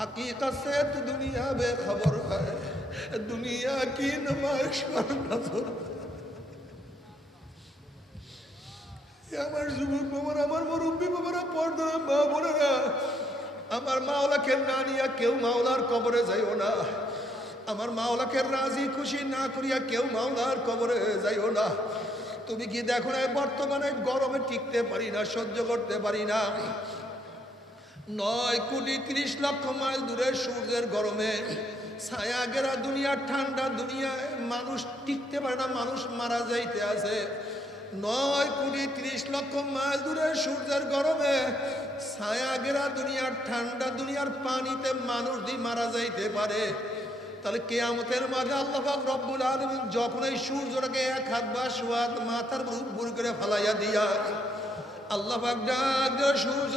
हकीकत से तो दुनिया बेखबर है, दुनिया की नुमाइश पर नजर। আমার যুবক বাবারা, আমার মুরব্বী বাবারা, পর্দার মা বোনেরা, আমার মাওলাকে না নিয়া কেউ মাওলার কবরে যাইও না। আমার মাওলাকে রাজি খুশি না করিয়া কেউ মাওলার কবরে যাইও না। তুমি কি দেখো না বর্তমানে গরমে টিকতে পারি না, সহ্য করতে পারি না। 9,30,00,000 মাইল দূরে সূর্যের গরমে ছায়া ঘেরা দুনিয়া, ঠান্ডা দুনিয়ায় মানুষ টিকতে পারে না, মানুষ মারা যাইতে আছে। 9,30,00,000 মাইল দূরে সূর্যের গরমে ছায়া ঘেরা দুনিয়ার, ঠান্ডা দুনিয়ার পানিতে মানুষ দি মারা যাইতে পারে। তাহলে কিয়ামতের মাঠে আল্লাহ পাক রব্বুল আলামিন যখন এই সূর্যটাকে এক হাত বা সোয়াত মাথার উপর করে ফেলাইয়া দিয়া আল্লাহ পাক ডাক দেয়, সূর্য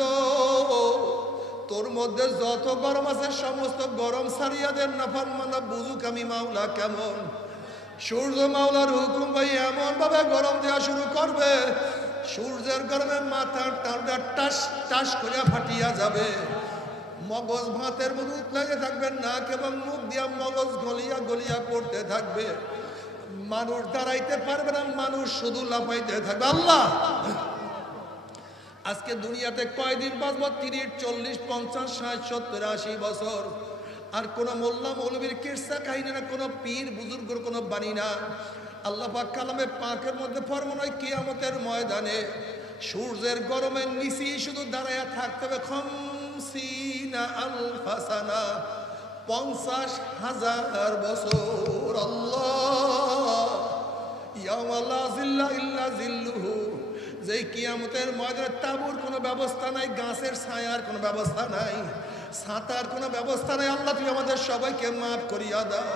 তোর মধ্যে যত গরম আছে সমস্ত গরম সারিয়া দেন, নাফরমানা বুঝুক আমি মাওলা কেমন। সূর্য মাওলার হুকুম ভাই এমন ভাবে গরম দেওয়া শুরু করবে, সূর্যের গরমে মাথার টাউটা টাস টাস করে ফাটিয়া যাবে। মগজ ভাতের মতো উতলাইতে থাকবে, নাক এবং মুখ দিয়া মগজ গলিয়া গলিয়া পড়তে থাকবে। মানুষ দাঁড়াইতে পারবে না, মানুষ শুধু লাফাইতে থাকবে। আল্লাহ আজকে দুনিয়াতে কয়দিন বাঁচবো? 30, 40, 50, 60, 70, 80 বছর। আর কোন মোল্লা মৌলবীর কিরসা কাহিনী না, কোন পীর বুজুর্গর কোন বাণী না। আল্লাহ পাক কালামে পাকের মধ্যে ফরমান হয় কিয়ামতের ময়দানে সূর্যের গরমের নিচে শুধু দাঁড়ায়া থাকতে হবে 50 আলফা সানা, 50,000 বছর। আল্লাহ ইয়াওমা লা জিল্লা ইল্লা জিল্লুহু, যেই কিয়ামতের ময়দানে তাঁবুর কোনো ব্যবস্থা নাই, গাছের ছায়ার কোনো ব্যবস্থা নাই, ছাতার কোনো ব্যবস্থা নাই। আল্লাহ তুই আমাদের সবাইকে মাফ করিয়া দাও।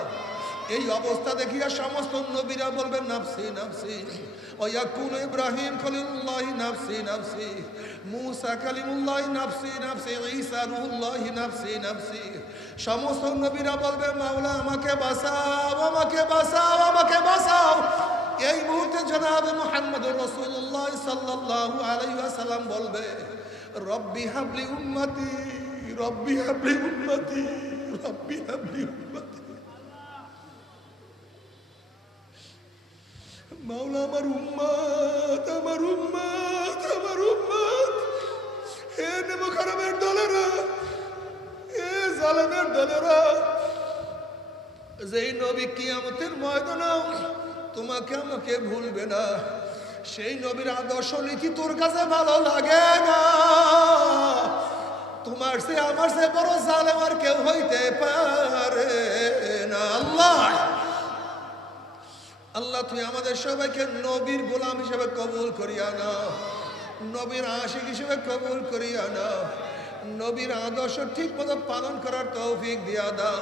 এই অবস্থা দেখিয়া সমস্ত নবীরা বলবেন নাফসি নাফসি। ওয়াকুল ইব্রাহিম খলিলুল্লাহ নাফসি নাফসি, মুসা কালিমুল্লাহ নাফসি নাফসি, ঈসা রূহুল্লাহ নাফসি নাফসি। সমস্ত নবীরা বলবে মাওলা আমাকে বাঁচাও, আমাকে বাঁচাও, আমাকে বাঁচাও। এই মুহূর্তে জনাব মুহাম্মদুর রাসূলুল্লাহ সাল্লাল্লাহু আলাইহি ওয়াসাল্লাম বলবে রব্বি হাবলি উম্মতি, রব্বি হাবলি উম্মতি, রব্বি হাবলি উম্মতি। মাওলা আমার উম্মত, আমার উম্মত, আমার উম্মত। হে নেমখারামের দলেরা, হে জালেমের দলেরা, যেই নবী কিয়ামতের ময়দানে তোমাকে আমাকে ভুলবে না, সেই নবীর আদর্শ নীতি তোর কাছে ভালো লাগে না। তোমার সে আমার সে বড় জালেম আর কেউ হইতে পারে না। আল্লাহ আল্লাহ তুই আমাদের সবাইকে নবীর গোলাম হিসেবে কবুল করিয়া নাও, নবীর আশিক হিসেবে কবুল করিয়া নাও, নবীর আদর্শ ঠিক মতো পালন করার তৌফিক দিয়া দাও।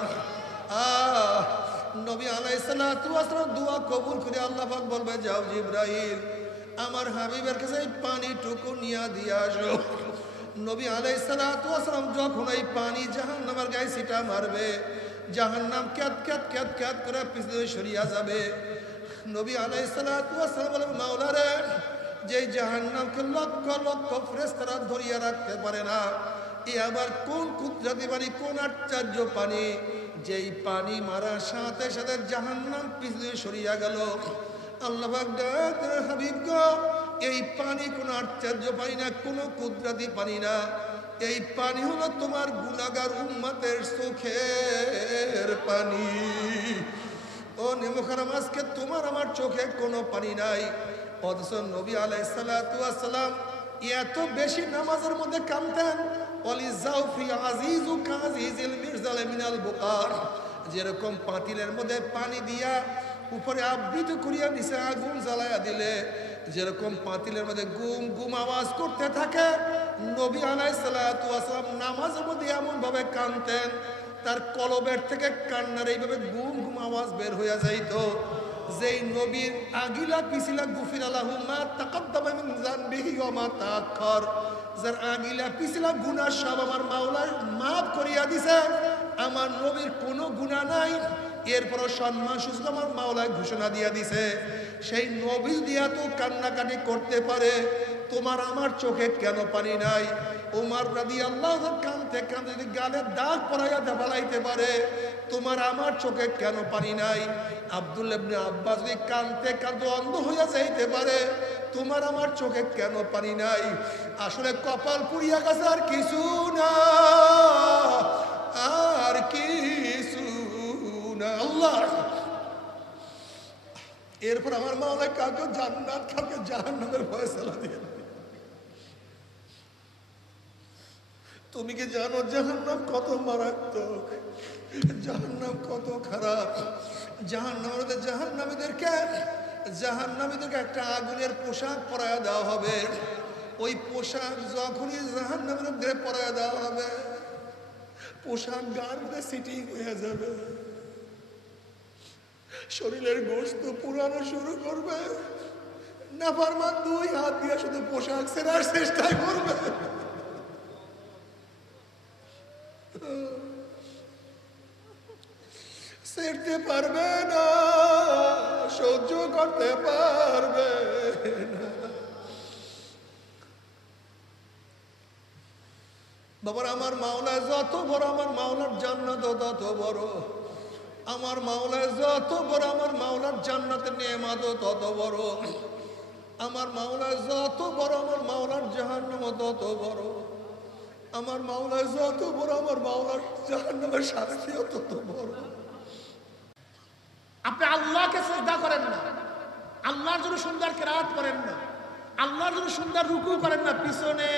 নবী আলাইহিস সালাতু ওয়াস সালাম দোয়া কবুল করে আল্লাহ পাক বলবে যাও জিবরাইল আমার হাবিবের কাছে এই পানিটুকু নিয়ে দিয়ে আসো। নবী আলাইহিস সালাতু ওয়াস সালাম যখন এই পানি জাহান্নামের গায়ে ছিটা মারবে, জাহান্নাম ক্যাত ক্যাত ক্যাত ক্যাত করে পিছনে সরিয়া যাবে। নবী আলাইহিস সালাতু ওয়াস সালাম বলেন মাওলা রে, যে জাহান্নামকে লক্ষ লক্ষ ফেরেশতারা ধরিয়া রাখতে পারে না, এ আবার কোন কুদরতি পানি, কোন আশ্চর্য পানি, যেই পানি মারার সাথে সাথে জাহান্নাম পিছনে সরিয়া গেল। আল্লাহ পাক ডাকলেন হাবিব গো, এই পানি কোন আশ্চর্য পানি না, কোন কুদরতি পানি না, এই পানি হলো তোমার গুনাহগার উম্মতের চোখের পানি। ও নেমখারাম আজকে তোমার আমার চোখে কোনো পানি নাই, অথচ নবী আলাইহিস সালাতু ওয়াস সালাম এত বেশি নামাজের মধ্যে কাঁদতেন। যেরকম পাতিলের মধ্যে পানি দিয়া উপরে আবৃত করিয়া নিচে আগুন জ্বালাইয়া দিলে যেরকম পাতিলের মধ্যে গুম গুম আওয়াজ করতে থাকে, নবী আলাইহিস সালাতু ওয়াস সালাম নামাজের মধ্যে এমন ভাবে কাঁদতেন তার কলবের থেকে কান্নার এইভাবে গুম গুম আওয়াজ বের হইয়া যাইত। যেই নবীর আগিলা পিছিলা গুফিরা লাহু মা তাকাদ্দামা মিন যানবিহি ওয়া মা তাআখার, যার আগিলা পিছিলা গুনাহ সব আমার মাওলা মাফ করিয়া দিছে, আমার নবীর কোনো গুনাহ নাই। এরপরও সম্মান সুযোগ আমার মাওলা ঘোষণা দিয়া দিছে, সেই নবী দিয়া তো কান্নাকাটি করতে পারে, তোমার আমার চোখে কেন পানি নাই? ওমর রাদিয়াল্লাহু আনহু কাঁদতে কাঁদতে যদি গালে দাগ পরাইয়া ফেলাইতে পারে, তোমার আমার চোখে কেন পানি নাই? আব্দুল্লাহ ইবনে আব্বাস যদি কাঁদতে কাঁদতে অন্ধ হইয়া যাইতে পারে, তোমার আমার চোখে কেন পানি নাই? আসলে কপাল পুড়িয়া গেছে, আর কিছু না, আর কিছু না। আল্লাহ, এরপর আমার মাওলা কাউকে জান্নাত কাউকে জাহান্নামের ফয়সালা দিয়ে। তুমি কি জানো জাহান্নাম কত মারাত্মক, জাহান্নাম কত খারাপ? জাহান্নামীদেরকে একটা আগুনের পোশাক পরায়া দেওয়া হবে। ওই পোশাক যখনই জাহান্নামীদের পরায়া দেওয়া হবে, পোশাক গার মধ্যে সিটিং হয়ে যাবে, শরীরের গোশত পুরানো শুরু করবে। নাফরমান দুই হাত দিয়ে শুধু পোশাক ছেড়ার চেষ্টা করবে, ছেড়তে পারবে না, সহ্য করতে পারবে না। বাবার, আমার মাওলা যত বড়, আমার মাওলার জান্নাত তত বড়। আমার মাওলা যত বড়, আমার মাওলার জান্নাতের নেয়ামত তত বড়। আমার মাওলা যত বড়, আমার মাওলার জাহান্নাম তত বড়। আমার মাওলা যত বড়, আমার মাওলার জাহান্নামের শাস্তিও তত বড়। আপনি আল্লাহকে শ্রদ্ধা করেন না, আল্লাহর জন্য সুন্দর কেরাত করেন না, আল্লাহর জন্য সুন্দর রুকু করেন না, পিছনে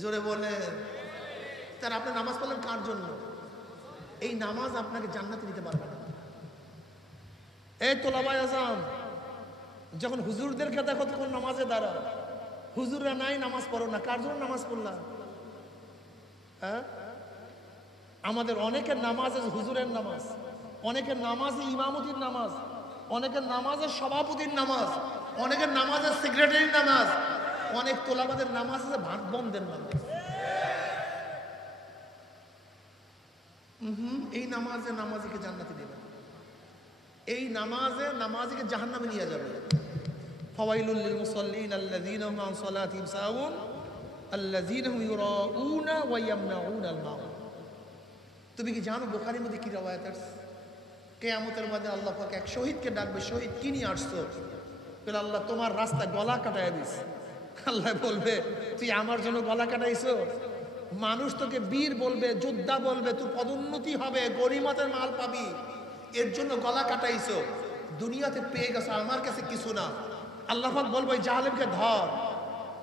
জোরে বলেন। তার আপনি নামাজ পড়লেন কার জন্য? এই নামাজ আপনাকে জান্নাতে দিতে পারবে না। এই তোলাবাই আজম যখন হুজুরদেরকে দেখো তখন নামাজে দাঁড়াও, হুজুররা নাই নামাজ পড়ো না, কার জন্য নামাজ পড়লাম? হ্যাঁ, আমাদের অনেকের নামাজ আছে হুজুরের নামাজ, অনেকের নামাজে ইমামতির নামাজ, অনেকের নামাজের সভাপতির নামাজ, অনেকের নামাজের সেক্রেটারির নামাজ, অনেক তোলাবাদের নামাজ আছে ভাত বন্ধের নামাজ। এই নামাজকে জান্নাতে দেবে, এই নামাজকে জাহান্নামে নিয়ে যাবে। ফাওয়াইলুল লিল মুসাল্লিন আল্লাযীনা হুম আন সালাতিহিম সাহুন আল্লাযীনা হুম ইউরাউনা ওয়া ইয়ামনাউনাল মাউন। তুমি কি জানো বুখারীর মধ্যে কি রওয়ায়াত আছে? কিয়ামতের মধ্যে আল্লাহ পাক এক শহীদকে ডাকবে, শহীদ কি নিয়ে আসছো? বলে আল্লাহ তোমার রাস্তা গলা কাটাইয়া দিস। আল্লাহ বলবে তুই আমার জন্য গলা কাটাইছো? মানুষ তোকে বীর বলবে, যোদ্ধা বলবে, তোর পদোন্নতি হবে, গরিমতের মাল পাবি, এর জন্য গলা কাটাইছো। দুনিয়াতে পেয়ে গেছো, আমার কাছে কিছু না। আল্লাহ পাক বলবে জালেমকে ধর,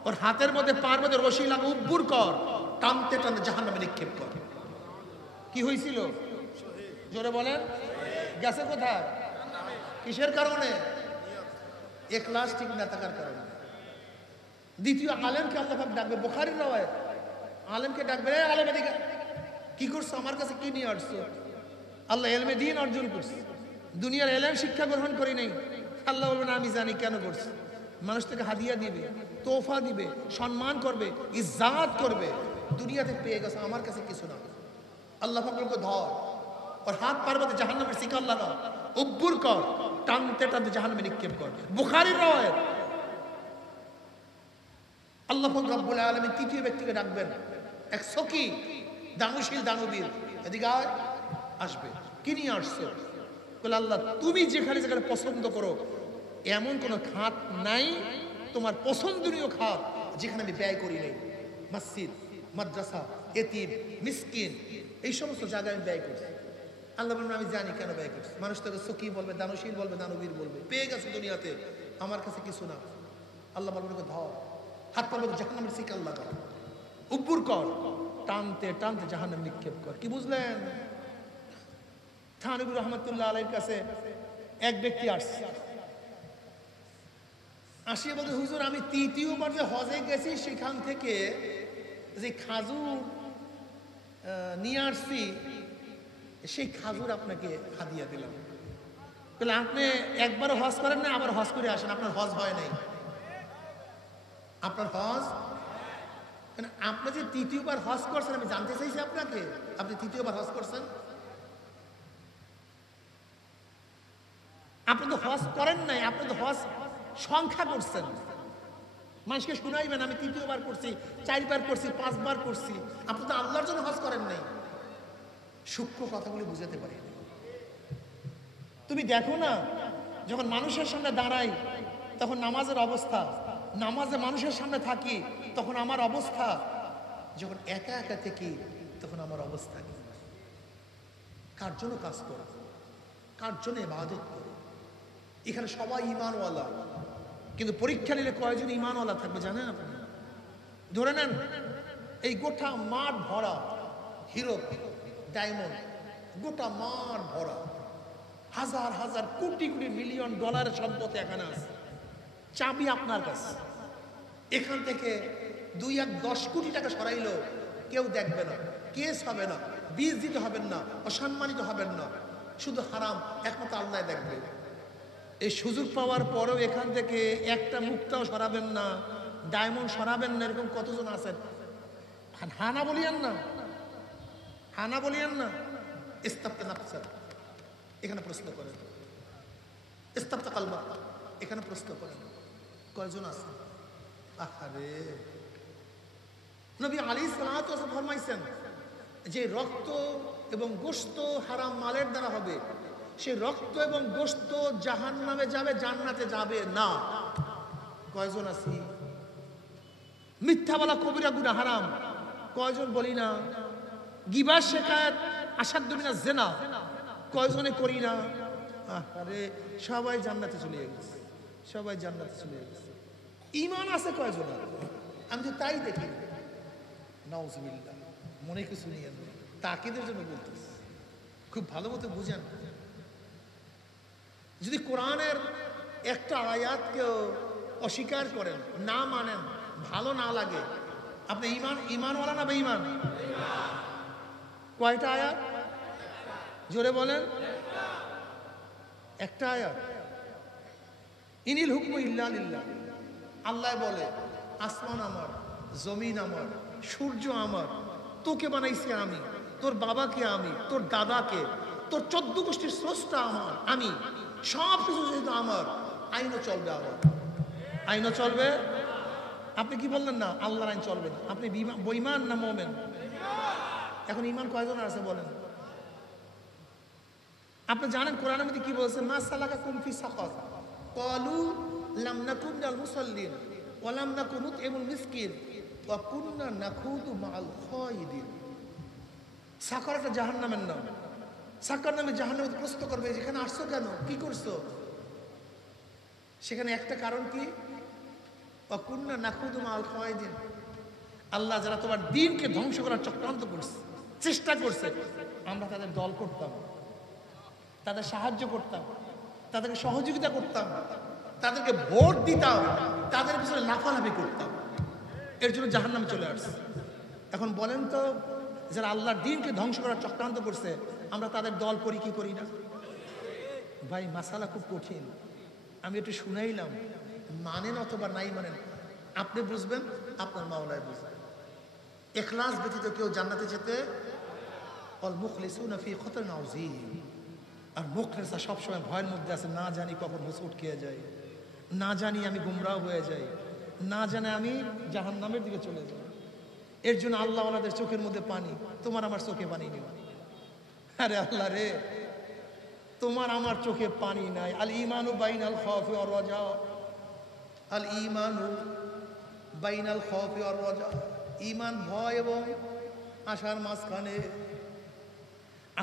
ওর হাতের মধ্যে পায়ের মধ্যে রশি লাগা উব্বুর কর, টানতে টানতে জাহান্নামে নিক্ষেপ কর। কি হয়েছিল জোরে বলেন? গেছে কোথায়? কিসের কারণে? ইখলাস ঠিক না থাকার কারণে। দ্বিতীয় আলেমকে আল্লাহ পাক ডাকবে, বুখারীর রওয়ায়াত, আলেমকে ডাকবে, রে আলেম এদিকে, কি করছো? আমার কাছে কি নিয়ে আসছো? আল্লাহ ইলমে দ্বীন অর্জন করছে, দুনিয়ার ইলম শিক্ষা গ্রহণ করি নাই। আল্লাহ বলবেন আমি জানি কেন করছি। মানুষ থেকে হাদিয়া দিবে, তোহফা দিবে, সম্মান করবে, ইজ্জাত করবে। দুনিয়াতে পেয়ে গেছে, আমার কাছে কিছু না। আল্লাহ পাক বলবে ধর, ওর হাত পায়ের মধ্যে জাহান্নামের শিকল লাগা, উব্বুর কর, টানতে টানতে জাহান্নামে নিক্ষেপ কর। বুখারীর রওয়ায়াত। আল্লাহ পাক রব্বুল আলামিন তৃতীয় ব্যক্তিকে ডাকবেন, এক সখী, দানশীল দানবীর, এদিকে আসবে। কি নিয়ে আসছো? বলে আল্লাহ তুমি যেখানে যেখানে পছন্দ করো এমন কোন খাত নাই তোমার পছন্দনীয় খাত যেখানে আমি ব্যয় করি নাই। মসজিদ, মাদ্রাসা, এতিম, মিসকিন, এই সমস্ত জায়গায় আমি ব্যয় করছি। আল্লাহ বলবেন আমি জানি কেন ব্যয় করছি। মানুষ তাকে সখী বলবে, দানশীল বলবে, দানবীর বলবে, পেয়ে গেছে দুনিয়াতে, আমার কাছে কিছু না। আল্লাহ বলবেন ধর, হাত পার মধ্যে জাহান্নামের শিকল লাগা, উব্বুর কর, টানতে টানতে জাহান্নামে নিক্ষেপ কর। কি বুঝলেন? থানবী রহমতুল্লাহ আলাইহির কাছে এক ব্যক্তি আসছে, আসিয়া বলতে হুজুর আমি তৃতীয়বার যে হজে গেছি সেখান থেকে যে খাজুর নিয়ে আসছি সেই খাজুর আপনাকে হাদিয়া দিলাম। বলে আপনি একবারও হজ করেন না, আবার হজ করে আসেন, আপনার হজ হয় নাই। আপনার হজ, আপনি যে তৃতীয়বার হজ করছেন আমি জানতে চাইছি আপনাকে, আপনি তৃতীয়বার হজ করছেন? আপনি তো হজ করেন নাই, আপনি তো হজ সংখ্যা করছেন। মানুষকে শুনাইবেন আমি 3বার করছি, 4বার করছি, 5বার করছি। আপনি তো আল্লাহর জন্য হজ করেন নাই। সূক্ষ্ম কথাগুলো বুঝাতে পারি। তুমি দেখো না, যখন মানুষের সামনে দাঁড়াই তখন নামাজের অবস্থা, নামাজে মানুষের সামনে থাকি তখন আমার অবস্থা, যখন একা একা থাকি তখন আমার অবস্থা কি? কার জন্য কাজ করো, কার জন্য ইবাদত করো? এখানে সবাই ঈমানওয়ালা, কিন্তু পরীক্ষা নিলে কয়জন ঈমানওয়ালা থাকবে জানেন আপনি? ধরে নেন এই গোটা মাঠ ভরা হিরো, ডায়মন্ড, গোটা মাঠ ভরা, হাজার হাজার কোটি কোটি মিলিয়ন ডলারের সম্পদ এখানে আছে, চাবি আপনার কাছে। এখান থেকে 2-10 কোটি টাকা সরাইলো কেউ দেখবে না, কেস হবে না, বীজ দিতে হবেন না, অসম্মানিত হবেন না, শুধু হারাম একমাত্র আল্লাহ দেখবে। এই সুযোগ পাওয়ার পরেও এখান থেকে একটা মুক্তাও সরাবেন না, ডায়মন্ড সরাবেন না, এরকম কতজন আছেন? হানা বলিয়েন না, হানা বলিয়েন না। ইস্তাফতা নাফসা, এখানে প্রশ্ন করেন। ইস্তাফতা কালবা, এখানে প্রশ্ন করেন। কয়জন আছে? আরে নবী আলাইহিস সালাতু ওয়াস সালাম ফরমাইছেন যে রক্ত এবং গোশত হারাম মালের দ্বারা হবে, সে রক্ত এবং গোশত জাহান্নামে যাবে, জান্নাতে যাবে না। কয়জন আছি? মিথ্যা বলা কবিরা গুনাহ হারাম, কয়জন বলি না? গিবা শিকায়াত আসাদ্দু মিনাজ জিনা, কয়জনে করি না? আরে সবাই জান্নাতে চলে গেছে, সবাই জান্নাতে চলে গেছে। ঈমান আছে কয়জন? আমি তো তাই দেখি। নাউজুবিল্লাহ, মনে কিছু নিয়ে তাকিদের জন্য বলতেছি, খুব ভালো মতো বুঝেন। যদি কোরআনের একটা আয়াতকেও অস্বীকার করেন, না মানেন, ভালো না লাগে, আপনি ঈমানওয়ালা না বেঈমান? কয়টা আয়াত? জোরে বলেন। একটা আয়াত, ইনিল হুকমু ইল্লা লিল্লাহ। আল্লাহ বলে আসমান আমার, জমিন আমার, সূর্য আমার, তোকে বানাইছি আমি, তোর বাবাকে আমি, তোর দাদাকে, তোর 14 গোষ্ঠীর স্রষ্টা আমার, আমি, সব কিছু যেহেতু আমার, আইনও চলবে আমার, আইনও চলবে। আপনি কি বললেন না আল্লাহর আইন চলবে না? আপনি বেঈমান না মুমিন? এখন ঈমান কয়জন আছে বলেন? আপনি জানেন কোরআনের মধ্যে কি বলছে? মা সালাকাকুম ফি সাকার ক্বালু লাম নাকুন মিনাল মুসাল্লিন ওয়া লাম নাকুন নুতইমুল মিসকিন ওয়া কুননা নাখুদু মাআল খায়িদিন। সাকার একটা জাহান্নামের নাম। সাকার নামে জাহান্নামে প্রশ্ন করবে, যেখানে আসছো কেন, কি করছো? সেখানে একটা কারণ কি? ওয়া কুননা নাখুদু মাআল খায়িদিন। আল্লাহ যারা তোমার দ্বীনকে ধ্বংস করার চক্রান্ত করছে, চেষ্টা করছে, আমরা তাদের দল করতাম, তাদের সাহায্য করতাম, তাদেরকে সহযোগিতা করতাম, তাদেরকে ভোট দিতাম, তাদের পিছনে লাফালাফি করতাম, এর জন্য জাহান্নামে চলে আসছে। এখন বলেন তো, যারা আল্লাহর দ্বীনকে ধ্বংস করার চক্রান্ত করছে, আমরা তাদের দল করি কি করি না? ভাই মাসালা খুব কঠিন, আমি একটু শুনাইলাম, মানেন অথবা নাই মানেন আপনি বুঝবেন, আপনার মাওলায় বুঝবেন। ইখলাস ব্যতীত কেউ জান্নাতে যেতে, অল মুখলিসুনা ফি খতরিন আযীম। আর মুখলেসা সবসময় ভয়ের মধ্যে আছে, না জানি কখন হোঁচট খেয়ে যায়, না জানি আমি গুমরাহ হয়ে যাই, না জানি আমি জাহান্নামের দিকে চলে যাই। এর জন্য আল্লাহ ওয়ালাদের চোখের মধ্যে পানি, তোমার আমার চোখে পানি নেই। আরে আল্লাহ রে, তোমার আমার চোখে পানি নাই। আল ঈমানু বাইনাল খাউফি ওয়ার রাজা, আল ঈমানু বাইনাল খাউফি ওয়ার রাজা। ঈমান ভয় এবং আশার মাঝখানে।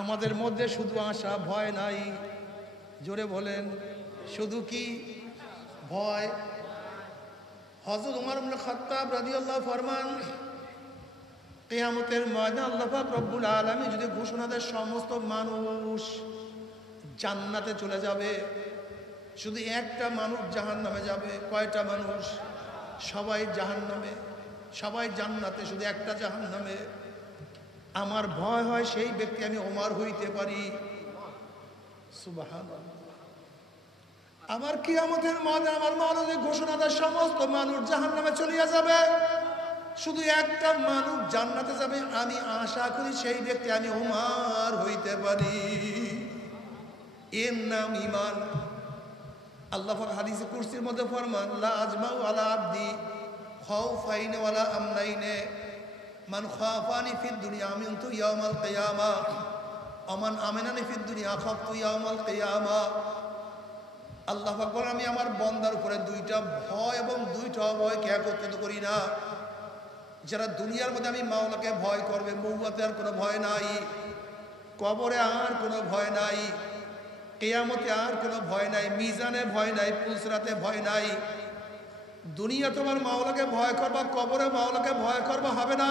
আমাদের মধ্যে শুধু আশা, ভয় নাই। জোরে বলেন, শুধু কি ভয়? হযরত ওমর ইবনে খাত্তাব রাদিয়াল্লাহু ফরমান, কিয়ামতের ময়দানে আল্লাহ পাক রব্বুল আলামিন যদি ঘোষণা দেয় সমস্ত মানুষ জান্নাতে চলে যাবে, শুধু একটা মানুষ জাহান্নামে যাবে। কয়টা মানুষ? সবাই জাহান্নামে, সবাই জান্নাতে, শুধু একটা জাহান্নামে। আমার ভয় হয় সেই ব্যক্তি আমি ওমর হইতে পারি। সুবহানাল্লাহ। আমার কিয়ামতের ময়দানে আমার মাওলা ঘোষণা দেয় সমস্ত মানুষ জাহান্নামে চলিয়া যাবে, শুধু একটা মানুষ জান্নাতে যাবে। আমি আশা করি সেই ব্যক্তি আমি ওমর হইতে পারি। এর নাম ঈমান। আল্লাহ পাক হাদিসে কুরসির মধ্যে ফরমান, লা আজমাউ আলা আবদি খাউফাইনে ওয়ালা আমনাইনে মান খাফানি ফিদ দুনিয়া আমিনতু ইয়াউমাল কিয়ামা আমান আমিনানি ফিদ দুনিয়া খাফতু ইয়াউমাল কিয়ামা। আল্লাহ পাক বলেন, আমি আমার বান্দার উপরে দুইটা ভয় এবং দুইটা অভয়কে একত্রিত করি না। যারা দুনিয়ার মধ্যে আমি মাওলাকে ভয় করবে, মৌয়াতে আর কোনো ভয় নাই, কবরে আর কোনো ভয় নাই, কিয়ামতে আর কোনো ভয় নাই, মিজানে ভয় নাই, পুলসরাতে ভয় নাই। দুনিয়া তোমার মাওলাকে ভয় করবা, কবরে মাওলাকে ভয় করবা হবে না।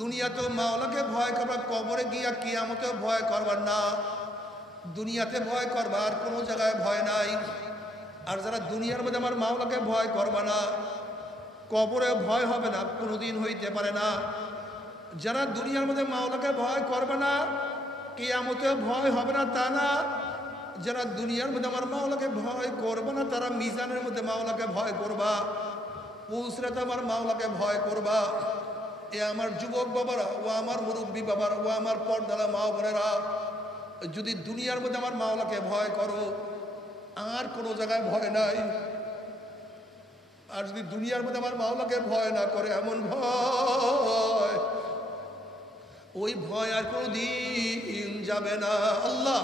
দুনিয়া তো মাওলাকে ভয় করবা, কবরে গিয়া কিয়ামতে ভয় করবা না। দুনিয়াতে ভয় করবা, আর কোনো জায়গায় ভয় নাই। আর যারা দুনিয়ার মধ্যে আমার মাওলাকে ভয় করবা না, কবরে ভয় হবে না, কোনোদিন হইতে পারে না। যারা দুনিয়ার মধ্যে মাওলাকে ভয় করবে না, কিয়ামতে ভয় হবে না তা না। যারা দুনিয়ার মধ্যে আমার মাওলাকে ভয় করবে না, তারা মিজানের মধ্যে মাওলাকে ভয় করবা, পুলসরাতে আমার মাওলাকে ভয় করবা। এ আমার যুবক বাবারা, ও আমার মুরব্বী বাবারা, ও আমার পর্দালা মা বোনেরা, যদি দুনিয়ার মধ্যে আমার মাওলাকে ভয় করো, আর কোনো জায়গায় ভয় নাই। আর যদি দুনিয়ার মধ্যে আমার মাওলাকে ভয় না করে, এমন ভয়, ওই ভয় আর কোনো দিন যাবে না। আল্লাহ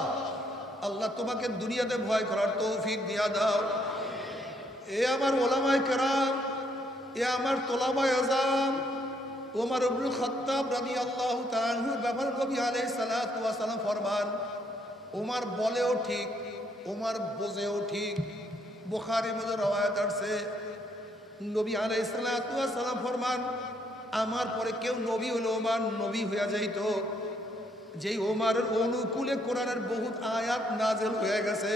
আল্লাহ তোমাকে দুনিয়াতে ভয় করার তৌফিক দিয়া দাও। এ আমার ওলামায়ে কেরাম, এ আমার তোলাবায়ে আযম, ওমর ইবনে খাত্তাব রাদিয়াল্লাহু তাআলা আনহুর ব্যাপারে নবী আলাইহিস সালাতু ওয়াস সালাম ফরমান, ওমর বলেও ঠিক, ওমর বোঝেও ঠিক। বুখারীর মধ্যে রওয়ায়াত আছে, নবী আলাইহিস সালাতু ওয়াস সালাম ফরমান, আমার পরে কেউ নবী হলো ওমর নবী হইয়া যাইত, যেই ওমরের অনুকূলে কোরআনের বহুত আয়াত নাযিল হয়ে গেছে,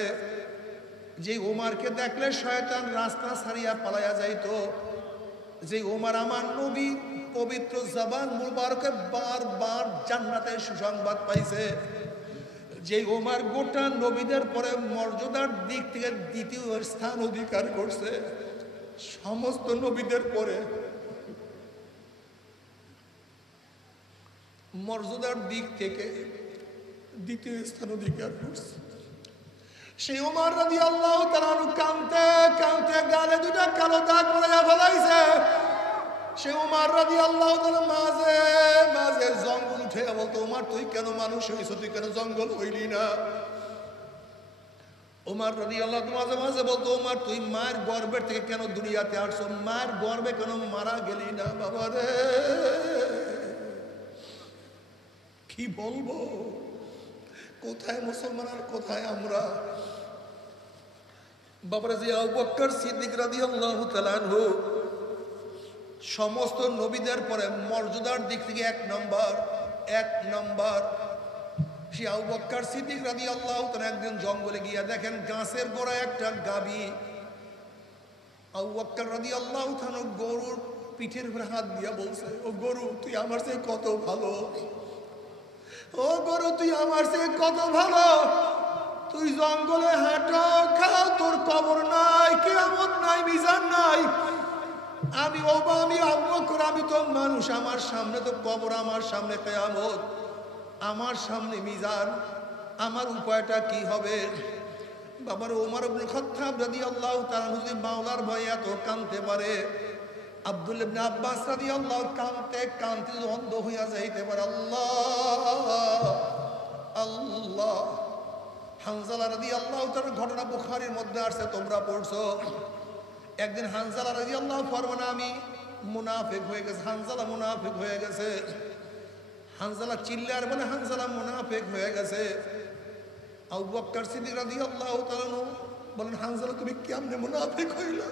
যেই ওমরকে দেখলে শয়তান রাস্তা ছাড়িয়া পালাইয়া যাইত, যেই ওমর আমার নবী পবিত্র জবান মুবারকে বারবার জান্নাতের সুসংবাদ পাইছে, যেই ওমর গোটা নবীদের পরে মর্যাদার দিক থেকে দ্বিতীয় স্থান অধিকার করছে, সমস্ত নবীদের পরে মর্যাদার দিক থেকে দ্বিতীয় স্থান অধিকার করছে। সেই ওমর রাদিয়াল্লাহু তাআলা কাঁদতে কাঁদতে গালে দুটা কালো দাগ পড়ে ফেলাইছে। সেই ওমর রাদিয়াল্লাহু তাআলা মাঝে মাঝে জঙ্গল উঠে বলতো, ওমর তুই কেন মানুষ হইছ, তুই কেন জঙ্গল হইলি না? ওমর রাদিয়াল্লাহু তাআলা মাঝে মাঝে বলতো, ওমর তুই মার গর্ভের থেকে কেন দুনিয়াতে আসছো, মার গর্ভে কেন মারা গেলি না? বাবা রে, কি বলবো, কোথায় মুসলমান আর কোথায় আমরা? বাবারা, যে আবু বকর সিদ্দিক রাদিয়াল্লাহু তাআলা আনহু সমস্ত নবীদের পরে মর্যাদার দিক থেকে এক নম্বর, সে আবু বকর সিদ্দিক রাদিয়াল্লাহু তাআলা একদিন জঙ্গলে গিয়া দেখেন গাছের গোড়ায় একটা গাভী। আবু বকর রাদিয়াল্লাহু তাআলা গরুর পিঠের উপরে হাত দিয়া বলছে, ও গরু তুই আমার চেয়ে কত ভালো, ও গরু তুই আমার চেয়ে কত ভালো, তুই জঙ্গলে হাঁটো খাও, তোর কবর নাই, কিয়ামত নাই, মিজান নাই। আমি আবু বকর, আমি তো মানুষ, আমার সামনে তো কবর, আমার সামনে কিয়ামত, আমার সামনে মিজান, আমার উপায়টা কি হবে? বাবার ওমর ইবনে খাত্তাব রাদিয়াল্লাহু তাআলা যদি মাওলার ভয়ে এত কাঁদতে পারে, আব্দুল্লাহ ইবনে আব্বাস রাদিয়াল্লাহু কাঁদতে কাঁদতে অন্ধ হইয়া যাইতে পারে। আল্লাহ আল্লাহ। হানজালা রাদিয়াল্লাহু তাআলার ঘটনা বুখারীর মধ্যে আসছে, তোমরা পড়ছো। একদিন হানজালা রাদিয়াল্লাহু ফরমান, আমি মুনাফিক হয়ে গেছে, হানজালা মুনাফিক হয়ে গেছে। হানজালা চিল্লার বলে হানজালা মুনাফিক হয়ে গেছে। আবু বকর সিদ্দিক রাদিয়াল্লাহু তাআলা বলেন, হানজালা তুমি কেমনে মুনাফিক হইলা?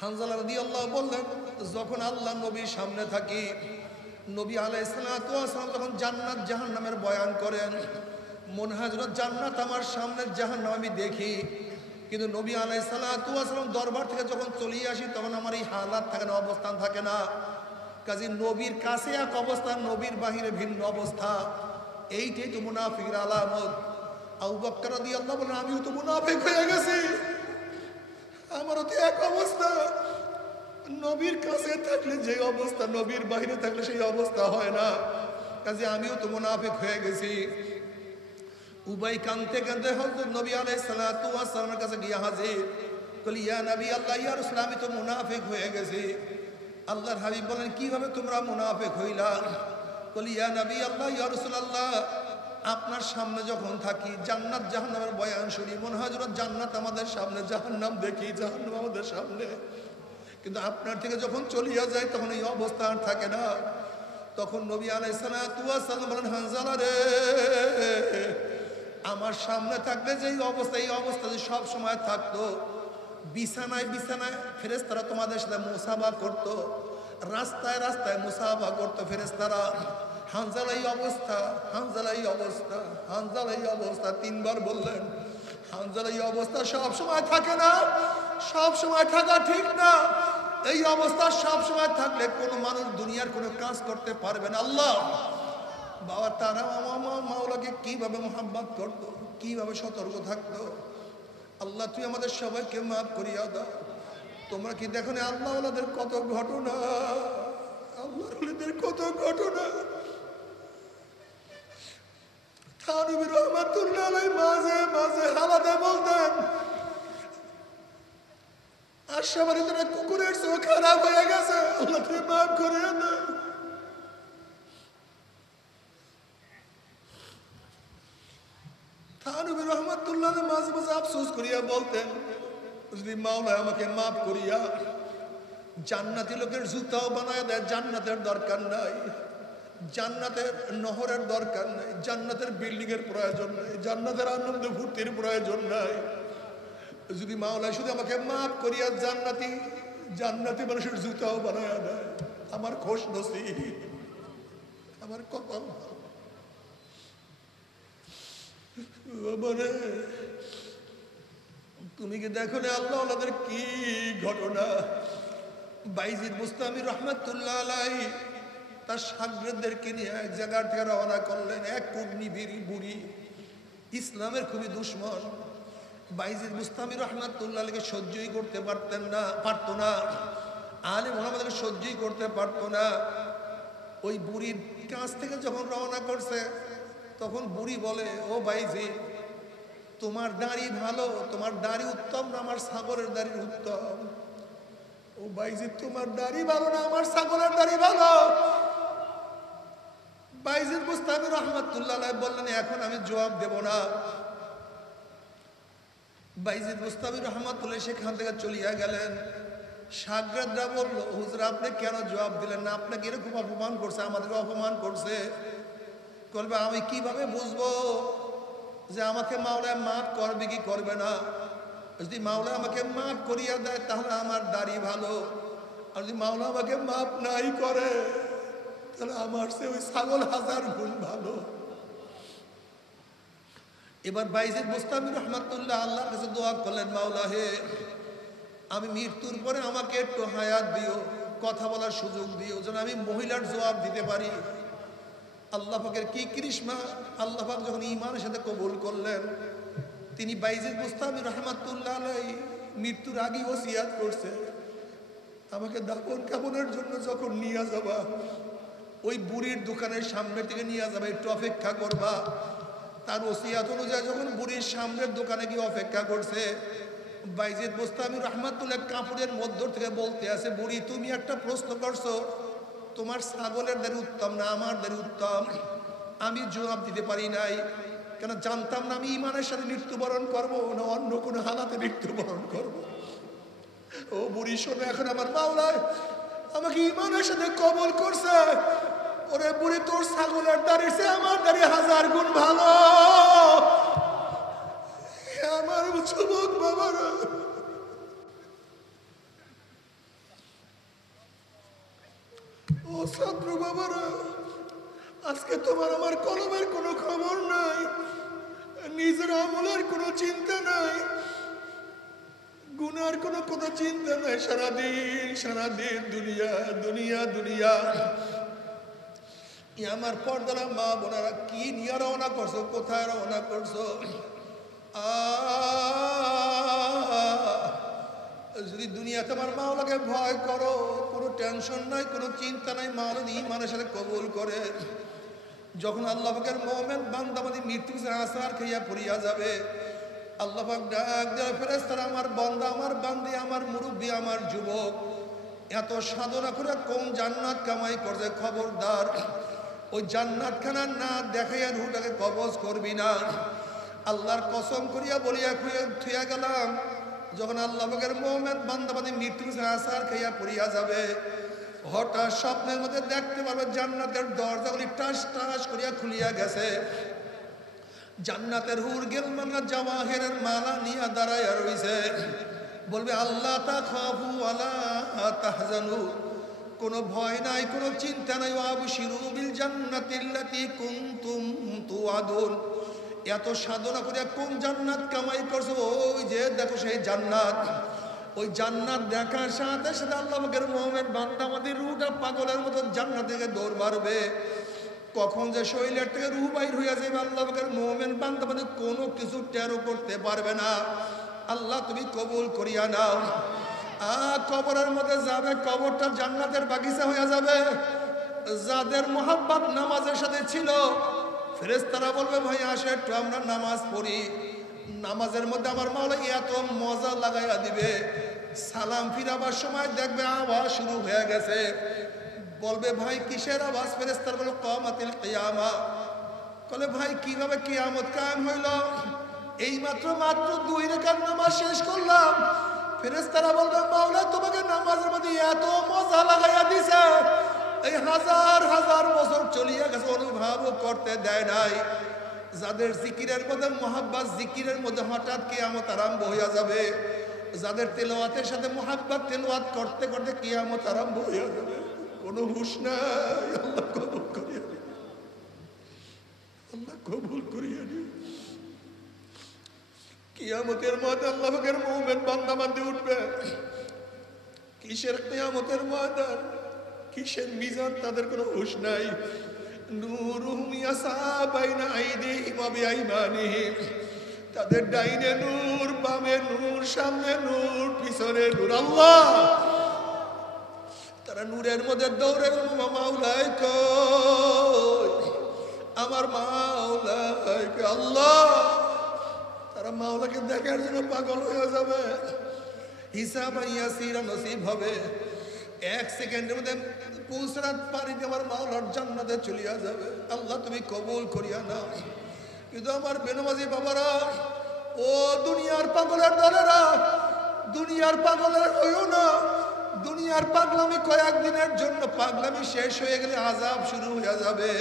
হানজালা রাদিয়াল্লাহু বললেন, যখন আল্লাহ নবীর সামনে থাকি, নবী আলাইহিস সালাতু ওয়াস সালাম যখন জান্নাত জাহান্নামের বয়ান করেন, মনে হয় যেন জান্নাত আমার সামনে, জাহান্নাম আমি দেখি। কিন্তু নবী আলাইহিস সালাতু ওয়াস সালাম দরবার থেকে যখন চলে আসি, তখন আমার এই হালাত থাকে না, অবস্থান থাকে না। কাজে নবীর কাছে এক অবস্থা, নবীর বাহিরে ভিন্ন অবস্থা, এইটাই তো মুনাফিকের আলামত। আবু বকর রাদিয়াল্লাহু বলেন, আমিও তো মুনাফিক হয়ে গেছি, আমারও তো এক অবস্থা। নবীর কাছে থাকলে যে অবস্থা, নবীর বাহিরে থাকলে সেই অবস্থা হয় না। কাজে আমিও তো মুনাফিক হয়ে গেছি। উবাই কাঁদতে কাঁদতে হযরত নবী আলাইহিস সালাতু ওয়াস সালামের কাছে গিয়া হাজির। কলি ইয়া নবী আল্লাহ ইয়া রাসূল আমি তো মুনাফিক হয়ে গেছি। আল্লাহর হাবিব বলেন কিভাবে তোমরা মুনাফিক হইলা? কলি ইয়া নবী আল্লাহ ইয়া রাসূলুল্লাহ আপনার সামনে যখন থাকি জান্নাত জাহান্নামের বয়ান শুনি, মনে হয় যেন জান্নাত আমাদের সামনে, জাহান্নাম দেখি, জাহান্নাম আমাদের সামনে। কিন্তু আপনার থেকে যখন চলিয়া যায় তখন এই অবস্থা আর থাকে না। তখন নবী আলাইহিস সালাতু ওয়াস সালাম বলেন হানজালা রে, আমার সামনে থাকলে যে অবস্থা, এই অবস্থা যদি সব সময় থাকতো, বিছানায় বিছানায় ফেরেশতারা তোমাদের সাথে মুসাফা করতো, রাস্তায় রাস্তায় মুসাফা করতো ফেরেশতারা। হানজালা এই অবস্থা, হানজালা এই অবস্থা, হানজালা এই অবস্থা তিনবার বললেন। হানজালা এই অবস্থা সব সময় থাকে না, সব সময় থাকা ঠিক না। এই অবস্থা সব সময় থাকলে কোনো মানুষ দুনিয়ার কোনো কাজ করতে পারবে না। আল্লাহ বাবা তারা মাওলাকে কিভাবে মোহাব্বত করতো, কিভাবে সতর্ক থাকতো। আল্লাহ তুই আমাদের সবাইকে মাফ করিয়া দাও। তোমরা কি দেখো না আল্লাহ ওনাদের কত ঘটনা, আল্লাহ ওনাদের কত ঘটনা। থানবী রহমাতুল্লাহ আলাইহি মাঝে মাঝে হালাতে বলতেন আশরাফের ভিতরে কুকুরের চোখ খারাপ হয়ে গেছে, আল্লাহ তুই মাফ করিয়া দাও। থানবী রহমাতুল্লাহ মাঝে মাঝে আফসোস করিয়া বলতেন যদি মাওলা আমাকে মাফ করিয়া জান্নাতি লোকের জুতাও বানায় দেয়, জান্নাতের দরকার নাই, জান্নাতের নহরের দরকার নাই, জান্নাতের বিল্ডিং এর প্রয়োজন নাই, জান্নাতের আনন্দ ফুর্তির প্রয়োজন নাই। যদি মাওলা শুধু আমাকে মাফ করিয়া জান্নাতি জান্নাতি মানুষের জুতাও বানায় দেয়, আমার খোশ নসিব, আমার কপাল। তুমি কি দেখো না আল্লাহ ওনাদের কি ঘটনা। বাইজিদ বুস্তামি রহমাতুল্লাহ আলাইহি তার শাগরেদদেরকে নিয়ে এক জায়গা থেকে রওনা করলেন। এক কুডনি বুড়ি, ইসলামের খুবই দুশ্মন। বাইজিদ বুস্তামি রহমাতুল্লাহ আলাইহিকে সহ্যই করতে পারতো না, আলেম ওলামাদেরকে সহ্যই করতে পারতো না। ওই বুড়ির কাছ থেকে যখন রওনা করছে তখন বুড়ি বলে ও বাইজিদ তোমার দাড়ি ভালো, তোমার দাড়ি উত্তম না আমার ছাগলের দাড়ি উত্তম? ও বাইজিদ তোমার দাড়ি ভালো না আমার ছাগলের দাড়ি ভালো? বাইজিদ বুস্তামি রহমাতুল্লাহ আলাইহি বললেন এখন আমি জবাব দেব না। বাইজিদ বুস্তামি রহমাতুল্লাহ সেখান থেকে চলিয়া গেলেন। শাগরেদরা বলল হুজুর আপনি কেন জবাব দিলেন না? আপনাকে এরকম অপমান করছে, আমাদেরকে অপমান করছে। বলবে আমি কিভাবে বুঝবো যে আমাকে মাওলা মাফ করবে কি করবে না? যদি মাওলা আমাকে মাফ করিয়া দেয় তাহলে আমার দাড়ি ভালো, আর যদি মাওলা আমাকে মাফ নাই করে তাহলে আমার সে ওই ছাগল হাজার গুণ ভালো। এবার বাইজিদ বুস্তামি রহমাতুল্লাহ আল্লাহর কাছে দোয়া করলেন মাওলা হে আমি মৃত্যুর পরে আমাকে একটু হায়াত দিও, কথা বলার সুযোগ দিও, যেন আমি মহিলার জবাব দিতে পারি। আল্লাহ পাকের কি কৃষ্ণা, আল্লাহ পাক যখন ঈমানের সাথে কবুল করলেন তিনি বাইজিদ বুস্তামি রহমাতুল্লাহ আলাইহি মৃত্যুর আগে ওসিয়াত করছে আমাকে দাফন কাফনের জন্য যখন নিয়ে যাবা ওই বুড়ির দোকানের সামনে থেকে নিয়ে যাবা, একটু অপেক্ষা করবা। তার ওসিয়াত অনুযায়ী যখন বুড়ির সামনের দোকানে গিয়ে অপেক্ষা করছে বাইজিদ বুস্তামি রহমাতুল্লাহ কাপড়ের মধ্য থেকে বলতে আছে বুড়ি তুমি একটা প্রশ্ন করছো তোমার ছাগলের দাড়ি উত্তম না আমার দাড়ি উত্তম? আমি জবাব দিতে পারি নাই, কেন জানতাম না আমি ঈমানের সাথে মৃত্যুবরণ করবো না অন্য কোনো হালাতে মৃত্যুবরণ করবো। ও বুড়ি শোনো এখন আমার মাওলায় আমাকে ঈমানের সাথে কবুল করছে। ওরে বুড়ি তোর ছাগলের দাড়ি সে আমার দাড়ি হাজার গুণ ভালো। আমার যুবক বাবারা ও ছাত্র বাবারা আজকে তোমার আমার কলমের কোনো খবর নাই, নিজের আমলের কোনো চিন্তা নাই, গুনার কোনো চিন্তা নাই, সারাদিন দুনিয়া দুনিয়া দুনিয়া। আমার পর্দারা মা বোনেরা কি নিয়ে রওনা করছো, কোথায় রওনা করছো? যদি দুনিয়া তোমার মাওলাকে ভয় করো কোনো টেনশন নাই কোনো চিন্তা নাই, মাওলা ঈমানের সাথে কবুল করে। যখন আল্লাহ পাকের মুমিন বান্দাবাদী মৃত্যু আসার খাইয়া পড়িয়া যাবে আল্লাহ পাক ডাক দেয় ফেরেশতারা, আমার বান্দা, আমার বান্দি, আমার মুরব্বী, আমার যুবক এত সাধনা করে কোন জান্নাত কামাই করছে, খবরদার ওই জান্নাত খানা না দেখাইয়া রুহটাকে কবজ করবি না। আল্লাহর কসম করিয়া বলিয়া থুইয়া গেলাম, যখন আল্লাহ পাকের মুমিন বান্দাবাদী মৃত্যু আসার খাইয়া পড়িয়া যাবে, হঠাৎ স্বপ্নের মধ্যে দেখতে পারবে জান্নাতের দরজাগুলি টাস টাস করিয়া খুলিয়া গেছে। জান্নাতের হুর গেলমানা জাওয়াহিরের মালা নিয়ে দাঁড়াইয়া রইছে। বলবে আল্লাহ তাখাফু ওয়ালা তাহজানু, কোনো ভয় নাই, কোনো চিন্তা নাই। ওয়াবশিরু বিল জান্নাতিল্লাতী কুনতুম তুআদুন। এত সাধনা করে কোন জান্নাত কামাই করছো, ওই যে দেখো সেই জান্নাত। ওই জান্নাত দেখার সাথে সাথে আল্লাহ পাকের মুমিন বান্দা আমাদের রূহটা পাগলের মতো জান্নাত থেকে দৌড় মারবে। কখন যে শরীরের থেকে রূহ বাইর হইয়া যাবে আল্লাহ পাকের মুমিন বান্দা আমাদের কোনো কিছু টেরও করতে পারবে না। আল্লাহ তুমি কবুল করিয়া নাও। কবরের মধ্যে যাবে, কবরটা জান্নাতের বাগিচা হইয়া যাবে। যাদের মোহাব্বত নামাজের সাথে ছিল, ফেরেশতারা বলবে ভাই আসে একটু আমরা নামাজ পড়ি। নামাজের মধ্যে আমার মাওলা এত মজা লাগাইয়া দিবে, সালাম ফিরাবার সময় দেখবে আওয়াজ শুরু হয়ে গেছে। বলবে ভাই কিসের আওয়াজ? ফেরেশতারা বলে কিয়ামাতিল কিয়ামা। বলে ভাই কিভাবে কিয়ামত কায়েম হইল? এই মাত্র 2 রাকাত নামাজ শেষ করলাম। ফেরেশতারা বলবে মাওলা তোমাকে নামাজের মধ্যে এত মজা লাগাইয়া দিছে, এই হাজার হাজার বছর চলিয়া গেছে, অনুভবও করতে দেয় নাই। যাদের জিকিরের মধ্যে মোহাব্বত, জিকিরের মধ্যে হঠাৎ কিয়ামত আরম্ভ হইয়া যাবে। যাদের তেলাওয়াতের সাথে মোহাব্বত, তেলাওয়াত করতে করতে কিয়ামত আরম্ভ হইয়া যাবে, কোনো হুঁশ নাই। আল্লাহ কবুল করিয়া দিন, আল্লাহ কবুল করিয়া দিন। কিয়ামতের মধ্যে আল্লাহ পাকের মুমিন বান্দা বান্দি উঠবে। কিসের কিয়ামতের ময়দান, কিসের মিজান, তাদের কোনো হুঁশ নাই। নূরুহুম ইয়াসা বাইনা আইদিহিম ওয়া বিআইমানিহিম, তাদের ডাইনে নূর, বামে নূর, সামনে নূর, পিছনে নূর। আল্লাহ তারা নূরের মধ্যে দৌড়ে মাওলাই কই, আমার মাওলাই কই। আল্লাহ তারা মাওলাকে দেখার জন্য পাগল হয়ে যাবে। হিসাব ইয়াসিরা নসিব হবে। 1 সেকেন্ডের মধ্যে পুলসরাত পারি দিয়ে আমার মাওলার জান্নাতে চলিয়া যাবে। আল্লাহ তুমি কবুল করিয়া নাও। কিন্তু আমার বেনামাজি বাবারা, ও দুনিয়ার পাগলের দলেরা, দুনিয়ার পাগলের হইও না। দুনিয়ার পাগলামি কয়েকদিনের জন্য, পাগলামি শেষ হয়ে গেলে আযাব শুরু হয়ে যাবে।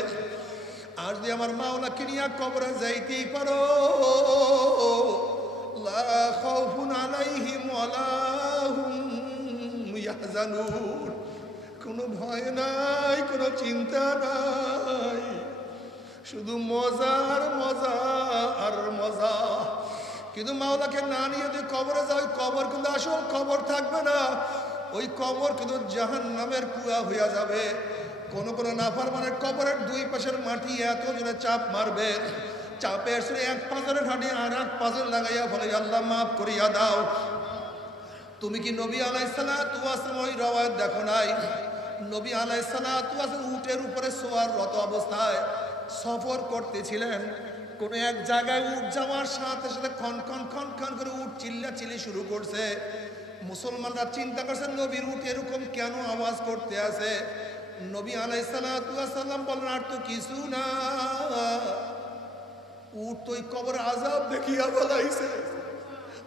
আর যদি আমার মাওলাকে নিয়ে কবরে যাইতেই পারো, লা খাউফুন আলাইহিম ওয়ালা হুম ইয়াহজানুন, কোনো ভয় নাই, কোনো চিন্তা নাই, শুধু মজা আর মজা আর মজা। কিন্তু মাওলাকে না নিয়ে যদি কবরে যাও, ওই কবর কিন্তু আসল কবর থাকবে না। ওই কবর কিন্তু জাহান্নামের কুয়া হইয়া যাবে। কোন কোন নাফরমানের কবরের 2 পাশের মাটি এত জোরে চাপ মারবে, চাপের সুরে এক পাথরের হাঁটি আর এক পাথর লাগাইয়া বলে আল্লাহ মাফ করিয়া দাও। তুমি কি নবী আলাইহিস সালাতু ওয়াস সালাম ওই রওয়ায়াত দেখো নাই? নবী আলাইহিস সালাতু ওয়াস সালাম উটের উপরে সোয়াররত অবস্থায় সফর করতেছিলেন। কোন এক জায়গায় উট যাওয়ার সাথে সাথে খন খন খন খন করে উট চিল্লাচিল্লি শুরু করছে। মুসলমানরা চিন্তা করছেন নবীর উট এরকম কেন আওয়াজ করতে আছে? নবী আলাইহিস সালাতু ওয়াস সালাম বলেন আর তো কিছু না, উট তো ওই কবর আযাব দেখিয়া বলাইছে।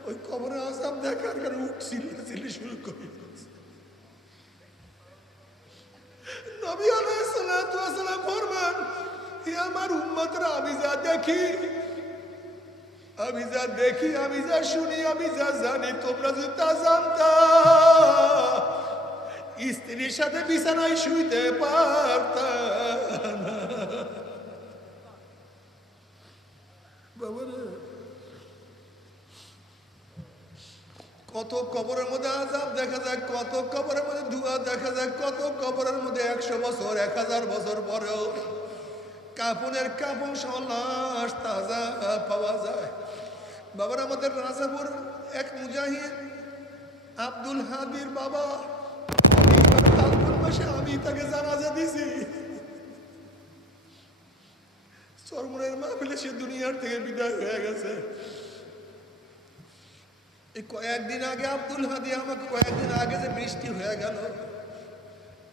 ওই কবরের আযাব দেখার কারণে উট চিল্লাচিল্লি শুরু করে দিয়েছে। নবী আলাইহিস সালাতু ওয়াস সালাম ফরমান, হে আমার উম্মতরা, আমি যা দেখি, আমি যা দেখি, আমি যা শুনি, আমি যা জানি, তোমরা যদি তা জানতা স্ত্রীর সাথে বিছানায় শুইতে পারতা না। বাবারে, কত কবরের মধ্যে আযাব দেখা যায়, কত কবরের মধ্যে ধোঁয়া দেখা যায়, কত কবরের মধ্যে 100 বছর 1000 বছর পরেও কাফনের কাফন সহ লাশ তাজা পাওয়া যায়। বাবার আমাদের রাজাপুর এক মুজাহিদ আব্দুল হাদির বাবা, মাসে আমি তাকে জানাজা দিছি। চরমনের মাহফিলে সে দুনিয়ার থেকে বিদায় হয়ে গেছে। এই কয়েকদিন আগে আব্দুল হাদি আমাকে কয়েকদিন আগে যে বৃষ্টি হয়ে গেল,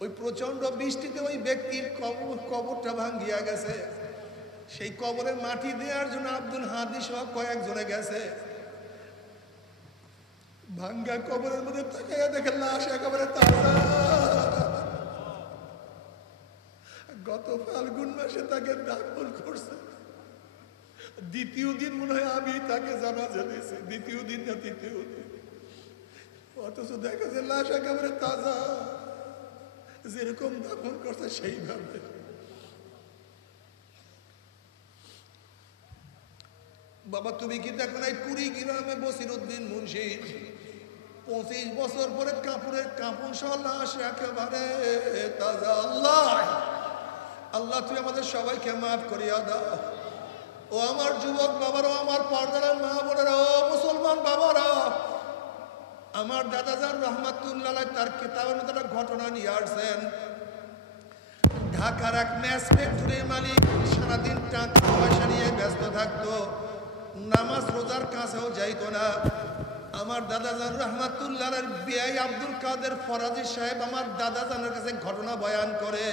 ওই প্রচন্ড বৃষ্টিতে ওই ব্যক্তির কবরটা ভাঙ্গিয়া গেছে। সেই কবরে মাটি দেওয়ার জন্য আব্দুল হাদি সহ কয়েকজনে গেছে। ভাঙ্গা কবরের মধ্যে তাকাইয়া দেখে লাশ একেবারে তাজা। গত ফাল্গুন মাসে তাকে দাফন করছে, দ্বিতীয় দিন মনে হয় আমি তাকে জানাজা দিয়েছি, দ্বিতীয় দিন না তৃতীয় দিন। অথচ দেখা যায় লাশ একেবারে তাজা, যেরকম দাফন করছে সেইভাবে। বাবা তুমি কি দেখো না কুড়িগ্রামে বসিরউদ্দিন মুন্সি 25 বছর পরে কাপড়ের কাপড় সহ লাশ একেবারে তাজা। আল্লাহ আল্লাহ তুমি আমাদের সবাইকে মাফ করিয়া দাও। ও আমার যুবক বাবারা, আমার পর্দার মা বোনেরা, ও মুসলমান বাবারা, আমার দাদাজান রহমাতুল্লাহ তার কিতাবের মধ্যে একটা ঘটনা নিয়ে আসছেন। ঢাকার এক ম্যাচ ফ্যাক্টরির মালিক সারাদিন টাকা পয়সা নিয়ে ব্যস্ত থাকতো, নামাজ রোজার কাছেও যাইতো না। আমার দাদাজান রহমাতুল্লাহর বিআই আব্দুল কাদের ফরাজি সাহেব আমার দাদাজানের কাছে ঘটনা বয়ান করে।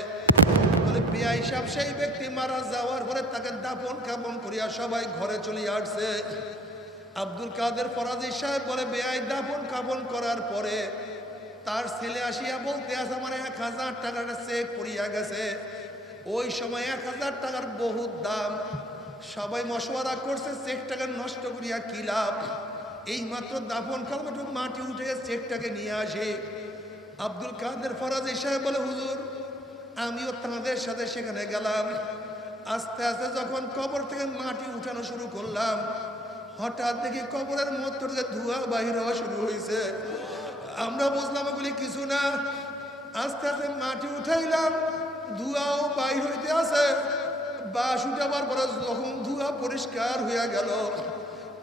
বিআই সাহেব সেই ব্যক্তি মারা যাওয়ার পরে তাকে দাফন কাফন করিয়া সবাই ঘরে চলে আসছে। আব্দুল কাদের ফরাজি সাহেব বলে বিআই দাফন কাফন করার পরে তার ছেলে আসিয়া বলতে আছে আমার 1000 টাকার চেক পড়িয়া গেছে। ওই সময় 1000 টাকার বহুত দাম। সবাই মশওয়ারা করছে চেকটাকে নষ্ট করিয়া কি লাভ, এই মাত্র দাফন কাফন একটু মাটি উঠে চেকটাকে নিয়ে আসে। আব্দুল কাদের ফরাজি সাহেব বলে হুজুর আমিও তাদের সাথে সেখানে গেলাম। আস্তে আস্তে যখন কবর থেকে মাটি উঠানো শুরু করলাম, হঠাৎ দেখি কবরের মধ্য থেকে ধোঁয়া বাহির হওয়া শুরু হয়েছে। আমরা বুঝলাম বলি কিছু না। আস্তে আস্তে মাটি উঠাইলাম, ধোঁয়াও বাহির হইতে আছে। বাস উঠাবার পরে যখন ধোঁয়া পরিষ্কার হইয়া গেল,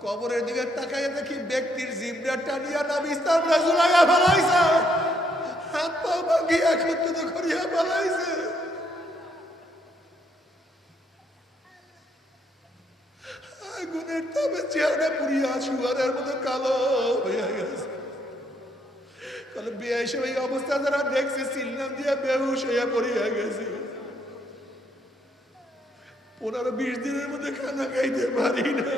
কবরের দিকে তাকাইয়া দেখি ব্যক্তির জিব্রা টানিয়া না বিস্তার ঝুলাইয়া ফেলাইছে, হাত পা ভাঙিয়া একত্রিত করিয়া ফেলাইছে। আগুনের তাপে চেহারা পুড়িয়া শুয়ারের মতো কালো হইয়া গেছে। বিয়ে এই অবস্থা যারা দেখছে সিলনাম দিয়া বেহুশ হইয়া পড়িয়া গেছে। 15-20 দিনের মধ্যে খানা খাইতে পারি না।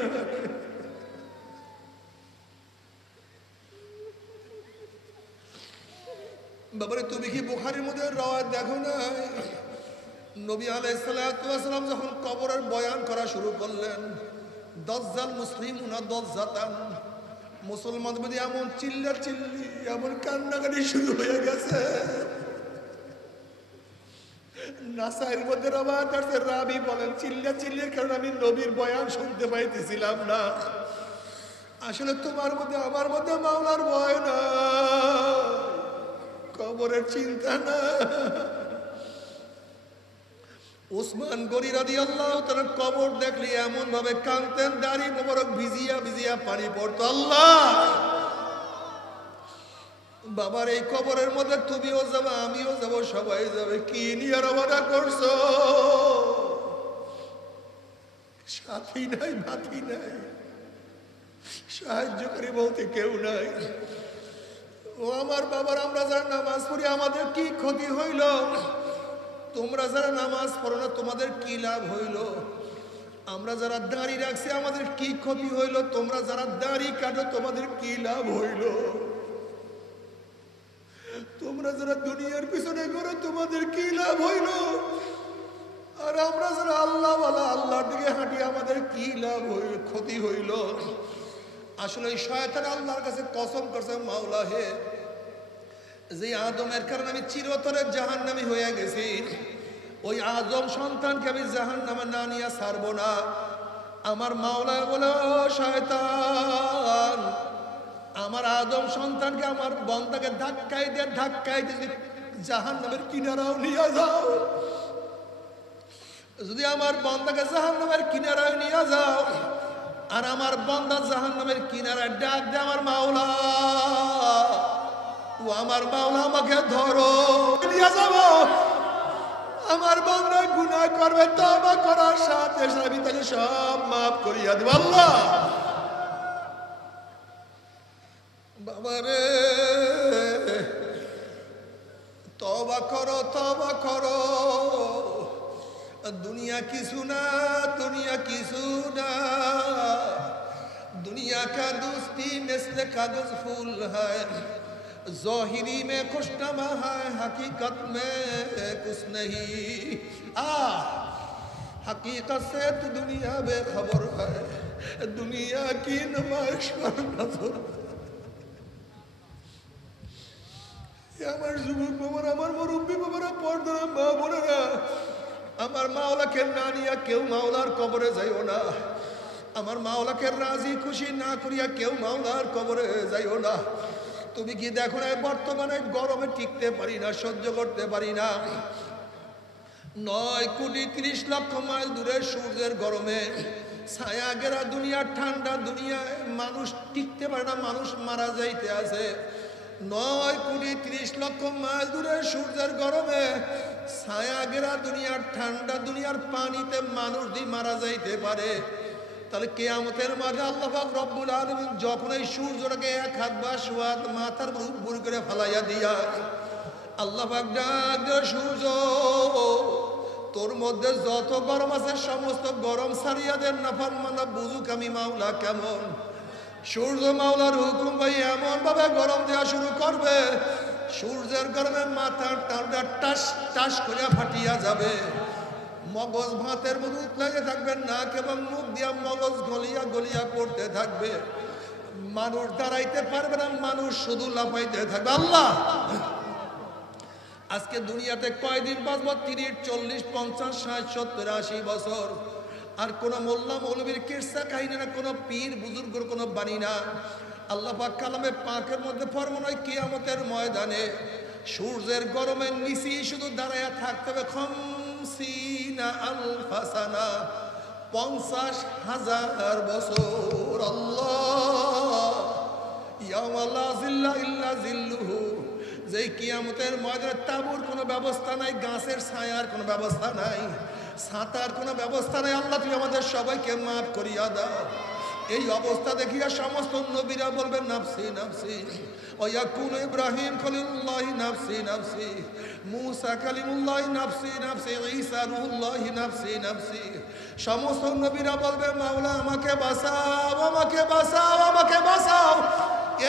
বাবারে তুমি কি বুখারীর মধ্যে রাওয়ায়াত দেখো না? নবী আলাইহিস সালাতু ওয়াস সালাম যখন কবরের বয়ান করা শুরু করলেন, দাজ্জাল মুসলিমুনা দাজ্জাতান, মুসলমানদের মধ্যে এমন চিল্লি এমন কান্নাকাটি শুরু হয়ে গেছে। নাসাইর মধ্যে রাওয়ায়াত আছে, রাবি বলেন চিল্লির কারণে আমি নবীর বয়ান শুনতে পাইতেছিলাম না। আসলে তোমার মধ্যে আমার মধ্যে মাওলার ভয় না, কবরের চিন্তা না। উসমান গনি রাদিয়াল্লাহু তাআলা কবর দেখলে এমন ভাবে কাঁদতেন, দাড়ি মোবারক ভিজিয়া ভিজিয়া পানি পড়তো। আল্লাহ বাবার এই কবরের মধ্যে তুমিও যাবে, আমিও যাব, সবাই যাবে, কি নিয়ে রওনা করছো? সাথী নাই, বাতি নাই, সাহায্যকারী বলতে কেউ নাই। ও আমার বাবার, আমরা যারা নামাজ পড়ি আমাদের কি ক্ষতি হইল? তোমরা যারা নামাজ পড়ো না তোমাদের কি লাভ হইল? আমরা যারা দাড়ি রাখছি আমাদের কি ক্ষতি হইল? তোমরা যারা দাড়ি কাটো তোমাদের কি লাভ হইল? তোমরা যারা দুনিয়ার পিছনে ঘোরো তোমাদের কি লাভ হইল? আর আমরা যারা আল্লাহ ওয়ালা আল্লাহর দিকে হাঁটি আমাদের কি লাভ হইল, ক্ষতি হইল? আসলে শয়তান আল্লাহর কাছে কসম করছে, মাওলা হে, যে আদমের কারণে আমি চিরতরে জাহান্নামী হয়ে গেছি, ওই আদম সন্তানকে আমি জাহান্নামে না নিয়ে ছাড়বো না। আমার মাওলা বলে, ও শয়তান, আমার আদম সন্তানকে আমার বন্দাকে ধাক্কাই দিয়ে জাহান্নামের কিনারাও নিয়ে যাও। যদি আমার বন্দাকে জাহান্নামের কিনারায় নিয়ে যাও আর আমার বন্দা জাহান্নামের কিনারায় ডাক দে, আমার মাওলা, ও আমার মাওলা আমাকে ধরো, নিয়ে যাব। আমার বান্দা গুনাহ করবে, তওবা করার সাথে সাথে তাকে সব মাফ করিয়া দেব। আল্লাহ বাবারে তওবা করো, তওবা করো। दुनिया की सुना, दुनिया की सुना। दुनिया का दोस्ती मिस्ल कागज फूल है, ज़ाहिरी में खुशनमा है, हकीकत में कुछ नहीं। हकीकत से तो दुनिया बेखबर है, दुनिया की नुमाइश पर नजर। আমার যুবক বাবারা, আমার মুরব্বী বাবারা, পর্দার মা বোনেরা, আমার মাওলাকে না নিয়া কেউ মাওলার কবরে যাইও না। আমার মাওলাকে রাজি খুশি না করিয়া কেউ মাওলার কবরে যাইও না। তুমি কি দেখো না বর্তমানে গরমে টিকতে পারি না, সহ্য করতে পারি না। 9,30,00,000 মাইল দূরে সূর্যের গরমে ছায়া ঘেরা দুনিয়া, ঠান্ডা দুনিয়ায় মানুষ টিকতে পারে না, মানুষ মারা যাইতে আছে। 9,30,00,000 মাইল দূরে সূর্যের গরমে ছায়া ঘেরা দুনিয়ার, ঠান্ডা দুনিয়ার পানিতে মানুষ দিয়ে মারা যাইতে পারে। তাহলে কিয়ামতের মাঠে আল্লাহ পাক রব্বুল আলামিন যখন এই সূর্যটাকে এক হাত বা সোয়াত মাথার উপর করে ফেলাইয়া দিয়া আল্লাহ পাক ডাক দেয়, সূর্য তোর মধ্যে যত গরম আছে সমস্ত গরম সারিয়া দেন, নাফরমানা বুঝুক আমি মাওলা কেমন। সূর্য মাওলার হুকুম ভাই এমন ভাবে গরম দেওয়া শুরু করবে, সূর্যের গরমে মাথার টাউটা টাস টাস করে ফাটিয়া যাবে। মগজ ভাতের মতো উতলাইতে থাকবে, নাক এবং মুখ দিয়া মগজ গলিয়া গলিয়া পড়তে থাকবে। মানুষ দাঁড়াইতে পারবে না, মানুষ শুধু লাফাইতে থাকবে। আল্লাহ আজকে দুনিয়াতে কয়দিন বাঁচবো? 30, 40, 50, 60, 70, 80 বছর। আর কোন মোল্লা মৌলবীর কিরসা কাহিনী না, কোন পীর বুজুর্গর কোন বাণী না। আল্লাহ পাক কালামে পাকের মধ্যে ফরমান, কিয়ামতের ময়দানে সূর্যের গরমের নিচে শুধু দাঁড়ায়া থাকতে হবে 50 আলফা সানা, 50,000 বছর। আল্লাহ ইয়াওমা লা জিল্লা ইল্লা জিল্লুহু, যেই কিয়ামতের ময়দানে তাঁবুর কোনো ব্যবস্থা নাই, গাছের ছায়ার কোনো ব্যবস্থা নাই, ছাতার কোনো ব্যবস্থা নাই। আল্লাহ তুই আমাদের সবাইকে মাফ করিয়া দাও। এই অবস্থা দেখিয়া সমস্ত নবীরা বলবেন নাফসি নাফসি। ওয়াকুল ইব্রাহিম খলিলুল্লাহ নাফসি নাফসি, মুসা কালিমুল্লাহ নাফসি নাফসি, ঈসা রূহুল্লাহ নাফসি নাফসি। সমস্ত নবীরা বলবে মাওলা আমাকে বাঁচাও, আমাকে বাঁচাও, আমাকে বাঁচাও।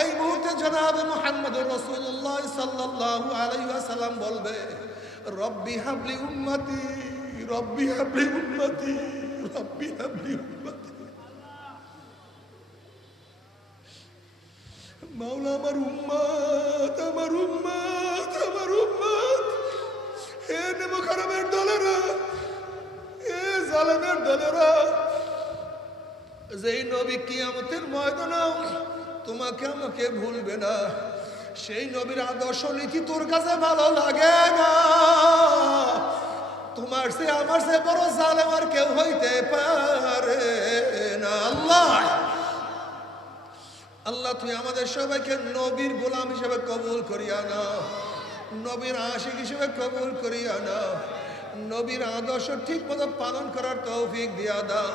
এই মুহূর্তে জনাব মুহাম্মদুর রাসূলুল্লাহ সাল্লাল্লাহু আলাইহি ওয়াসাল্লাম বলবে রব্বি হাবলি উম্মতি, রব্বি হাবলি উম্মতি, রব্বি হাবলি উম্মতি। মাওলা আমার উম্মত, আমার উম্মত, আমার উম্মত। হে নেমখারামের দলেরা, হে জালেমের দলেরা, যেই নবী কিয়ামতের ময়দানে তোমাকে আমাকে ভুলবে না, সেই নবীর আদর্শ নীতি তোর কাছে ভালো লাগে না। তোমার সে আমার সে বড় জালেম আর কেউ হইতে পারে না। আল্লাহ আল্লাহ তুই আমাদের সবাইকে নবীর গোলাম হিসেবে কবুল করিয়া নাও, নবীর আশিক হিসেবে কবুল করিয়া নাও, নবীর আদর্শ ঠিক মতো পালন করার তৌফিক দিয়া দাও।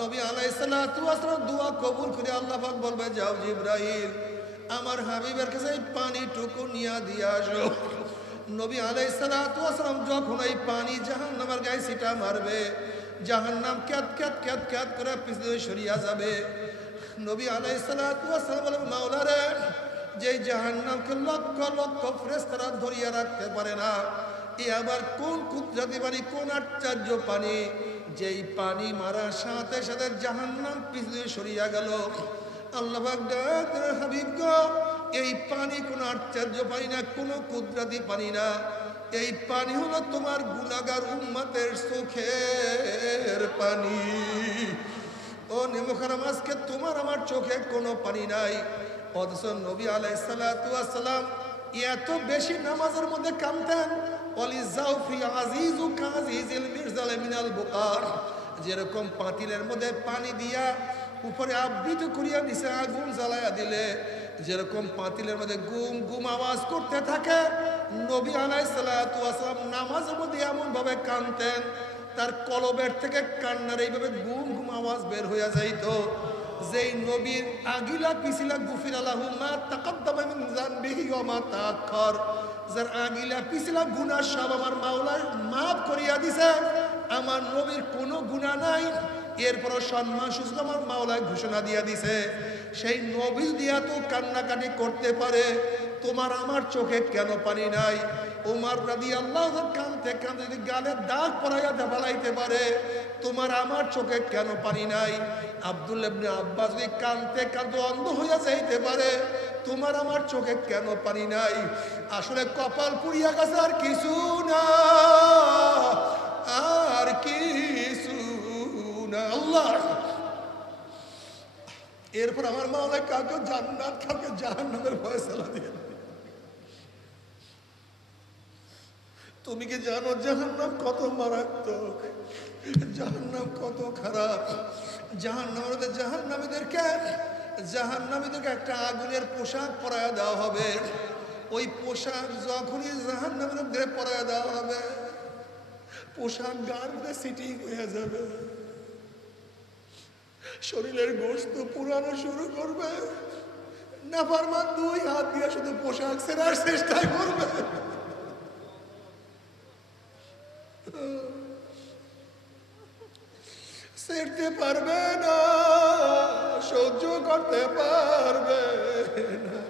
নবী আলাইহিস সালাতু ওয়াস সালাম দোয়া কবুল করে আল্লাহ পাক বলবে যাও জিবরাইল আমার হাবিবের কাছে এই পানিটুকু নিয়ে দিয়ে আসো। নবী আলাইহিস সালাতু ওয়াস সালাম যখন এই পানি জাহান্নামের গায়ে ছিটা মারবে, জাহান্নাম ক্যাত ক্যাত ক্যাত ক্যাত করে পিছনে সরিয়া যাবে। নবী আলাইহিস সালাতু ওয়াস সালাম বলবেন মাওলা রে, যে জাহান্নামকে লক্ষ লক্ষ ফেরেশতারা ধরিয়া রাখতে পারে না, এ আবার কোন কুদরতি পানি, কোন আশ্চর্য পানি, যেই পানি মারার সাথে সাথে জাহান্নাম পিছনে সরিয়া গেল। আল্লাহ পাক ডাকলেন হাবিব গো, এই পানি কোন আশ্চর্য পানি না, কোন কুদরতি পানি না, এই পানি হলো তোমার গুনাহগার উম্মতের চোখের পানি। ও নেমখারাম আজকে তোমার আমার চোখে কোনো পানি নাই, অথচ নবী আলাইহিস সালাতু ওয়াস সালাম এত বেশি নামাজের মধ্যে কাঁদতেন। যেরকম পাতিলের মধ্যে পানি দিয়া উপরে আবৃত করিয়া নিচে আগুন জ্বালাইয়া দিলে যেরকম পাতিলের মধ্যে গুম গুম আওয়াজ করতে থাকে, নবী আলাইহিস সালাতু ওয়াস সালাম নামাজের মধ্যে এমন ভাবে কাঁদতেন তার কলবের থেকে কান্নার এইভাবে গুম গুম আওয়াজ বের হইয়া যাইত। যেই নবীর আগিলা পিছিলা গুফিরা লাহু মা তাকাদ্দামা মিন যানবিহি ওয়া মা তাআখার, যার আগিলা পিছিলা গুনাহ সব আমার মাওলা মাফ করিয়া দিছে, আমার নবীর কোনো গুনাহ নাই। এরপরও সম্মান সুযোগ আমার মাওলায় ঘোষণা দিয়া দিছে, সেই নবী দিয়া তো কান্নাকাটি করতে পারে, তোমার আমার চোখে কেন পানি নাই? ওমর রাদিয়াল্লাহু কাঁদতে কাঁদতে যদি গালে দাগ পরাইয়া ফেলাইতে পারে, তোমার আমার চোখে কেন পানি নাই? আব্দুল্লাহ ইবনে আব্বাস যদি কাঁদতে কাঁদতে অন্ধ হইয়া যাইতে পারে, তোমার আমার চোখে কেন পানি নাই? আসলে কপাল পুড়িয়া গেছে, আর কিছু না, আর কিছু না। আল্লাহ এরপর আমার মাওলা কাউকে জান্নাত কাউকে জাহান্নামের ফয়সালা দিয়ে। তুমি কি জানো জাহান্নাম কত মারাত্মক, জাহান্নাম কত খারাপ? জাহান্নামীদেরকে একটা আগুনের পোশাক পরায়া দেওয়া হবে। ওই পোশাক যখনই জাহান্নামীদের পরায়া দেওয়া হবে, পোশাক গার মধ্যে সিটিং হয়ে যাবে, শরীরের গোশত পুরানো শুরু করবে, নাফরমান দুই হাত দিয়ে শুধু পোশাক ছেড়ার চেষ্টা করবে, ছেড়তে পারবে না, সহ্য করতে পারবে না।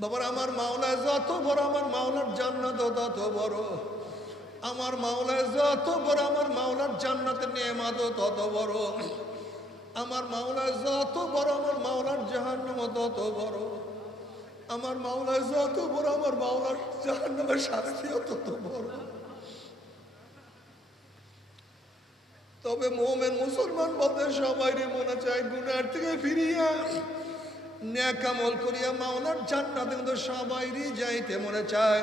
বাবার আমার মাওলা যত বড়, আমার মাওলার জান্নাত তত বড়। আমার মাওলা যত বড়, আমার মাওলার জান্নাতের নেয়ামত তত বড়। আমার মাওলা যত বড়, আমার মাওলার জাহান্নাম তত বড়। আমার মাওলা যত বড়, আমার মাওলার জাহান্নামের শাস্তিও তত বড়। তবে মুমিন মুসলমান বলতে সবাইরই মনে চায় গুনার থেকে ফিরিয়া নেক আমল করিয়া মাওলার জান্নাতে, কিন্তু সবাইরই যাইতে মনে চায়।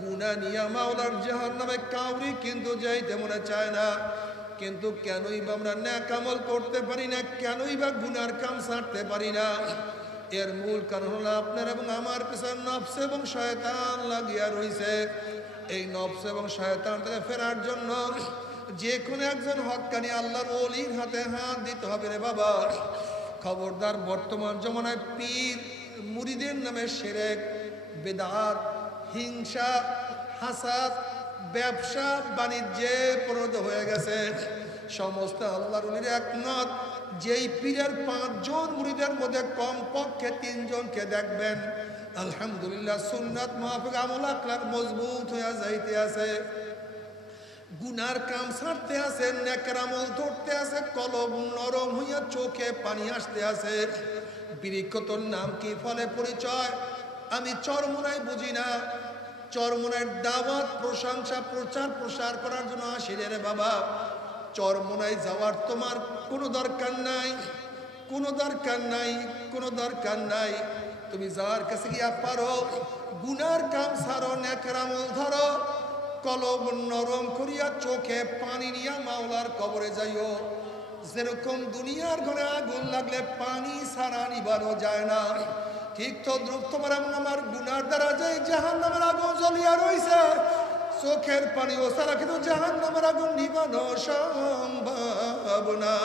গুনাহ নিয়া মাওলার জাহান্নামে কাউরি কিন্তু যাইতে মনে চায় না। কিন্তু কেনই বা আমরা নেক আমল করতে পারি না, কেনই বা গুনার কাম ছাড়তে পারি না? এর মূল কারণ হলো আপনার এবং আমার পেছনে নফস এবং শয়তান লাগিয়া রইছে। এই নফস এবং শয়তান থেকে ফেরার জন্য যে কোনো একজন হক্কানি আল্লাহর ওলির হাতে হাত দিতে হবে রে বাবা। খবরদার, বর্তমান জমানায় পীর মুরিদের নামে শিরক, বিদআত, হিংসা, হাসাদ, ব্যবসা বাণিজ্যে পরিণত হয়ে গেছে। সমস্ত আল্লাহর ওলির একমত, যেই পীরের 5 জন মুরিদের মধ্যে কমপক্ষে 3 জনকে দেখবেন আলহামদুলিল্লাহ সুন্নাত মাফিক আমল আখলাক মজবুত হয়ে যাইতে আছে, গুনার কাম ছাড়তে আছে, নেকের আমল ধরতে আছে, কলব নরম হইয়া চোখে পানি আসতে আছে। বৃক্ষতর নাম কি, ফলে পরিচয়? আমি চরমোনাই বুঝি না। চরমোনাইয়ের দাওয়াত, প্রশংসা, প্রচার প্রসার করার জন্য আসিলে রে বাবা। চরমোনাই যাওয়ার তোমার কোনো দরকার নাই, কোনো দরকার নাই, কোনো দরকার নাই। তুমি যার কাছে গিয়া পারো গুনার কাম ছাড়ো, নেকের আমল ধরো, কলব নরম করিয়া চোখে পানি নিয়া মাওলার কবরে যাইও। যেরকম দুনিয়ার ঘরে আগুন লাগলে পানি ছাড়া নিবানো যায় না, ঠিক তদ্রুপ তোমার আমার গুনার দ্বারা যে জাহান্নামের আগুন জ্বলিয়া রইছে, চোখের পানি ও ছাড়া কিন্তু জাহান্নামের আগুন নিবানো সম্ভব না।